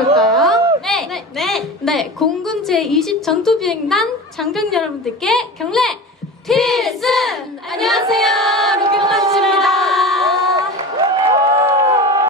해볼까요? 네. 네. 네. 네, 공군 제20 전투비행단 장병 여러분들께 경례 필승! 안녕하세요,